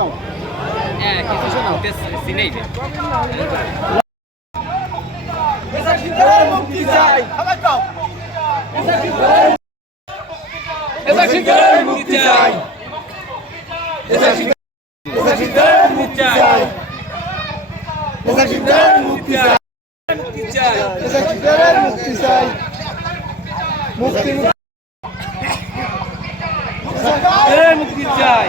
É, que se chama Cineide. Essa xingar মুক্তি চাই essa xingar মুক্তি চাই essa xingar মুক্তি চাই মুক্তি চাই মুক্তি চাই মুক্তি এ মুক্তি চাই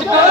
Let's go!